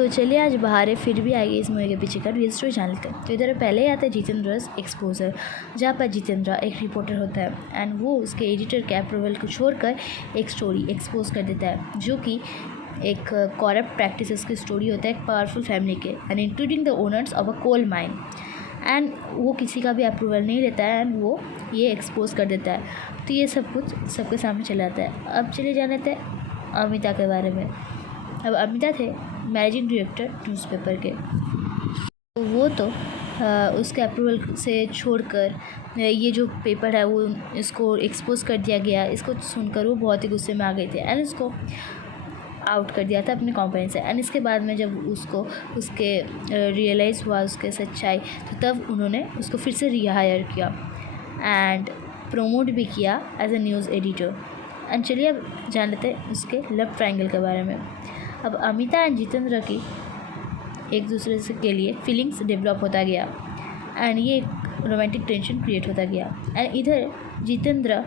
तो चलिए आज बाहर है फिर भी आइए इस मूवी के पीछे का रियल स्टोरी जान लेते हैं। तो इधर पहले ही आता है जितेंद्रस एक्सपोजर, जहाँ पर जितेंद्र एक रिपोर्टर होता है एंड वो उसके एडिटर के अप्रूवल को छोड़कर एक स्टोरी एक्सपोज कर देता है, जो कि एक करप्ट प्रैक्टिसेस की स्टोरी होता है एक पावरफुल फैमिली के and including the owners of a coal mine. And वो किसी का भी अप्रूवल नहीं लेता है एंड वो ये एक्सपोज कर देता है। तो ये सब कुछ सबके सामने चला आता है। अब चलिए जान लेते हैं अमिता के बारे में। अब अमिता थे मैनेजिंग डायरेक्टर न्यूज़पेपर के। तो वो तो उसके अप्रूवल से छोड़कर ये जो पेपर है वो इसको एक्सपोज कर दिया गया। इसको सुनकर वो बहुत ही गुस्से में आ गए थे एंड इसको आउट कर दिया था अपनी कंपनी से। एंड इसके बाद में जब उसको उसके रियलाइज़ हुआ उसके सच्चाई, तो तब उन्होंने उसको फिर से रिहायर किया एंड प्रमोट भी किया as a news editor. And चलिए अब जान लेते हैं उसके लव ट्रायंगल के बारे में। अब अमिता एंड जितेंद्र की एक दूसरे से के लिए फीलिंग्स डेवलप होता गया एंड ये एक रोमांटिक टेंशन क्रिएट होता गया। एंड इधर जितेंद्र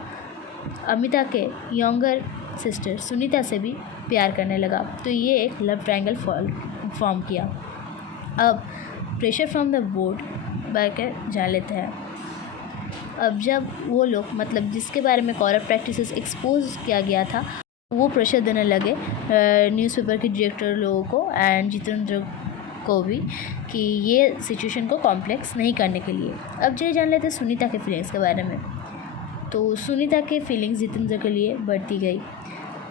अमिता के यंगर सिस्टर सुनीता से भी प्यार करने लगा। तो ये एक लव ट्रायंगल फॉर्म किया। अब प्रेशर फ्रॉम द बोर्ड बढ़कर जान लेते हैं। अब जब वो लोग मतलब जिसके बारे में करप्ट प्रैक्टिसेस एक्सपोज किया गया था वो प्रेशर देने लगे न्यूज़पेपर के डायरेक्टर लोगों को एंड जितेंद्र को भी कि ये सिचुएशन को कॉम्प्लेक्स नहीं करने के लिए। अब चलिए जान लेते हैं सुनीता के फीलिंग्स के बारे में। तो सुनीता के फीलिंग्स जितेंद्र के लिए बढ़ती गई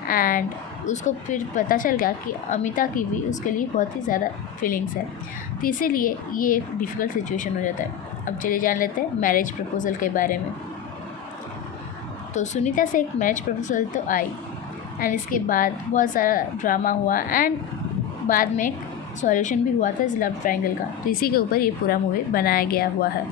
एंड उसको फिर पता चल गया कि अमिता की भी उसके लिए बहुत ही ज़्यादा फीलिंग्स है। तो इसीलिए ये एक डिफ़िकल्ट सिचुएशन हो जाता है। अब चलिए जान लेते हैं मैरिज प्रपोज़ल के बारे में। तो सुनीता से एक मैरिज प्रपोज़ल तो आई एंड इसके बाद बहुत सारा ड्रामा हुआ एंड बाद में एक सॉल्यूशन भी हुआ था इस लव ट्रायंगल का। तो इसी के ऊपर ये पूरा मूवी बनाया गया हुआ है।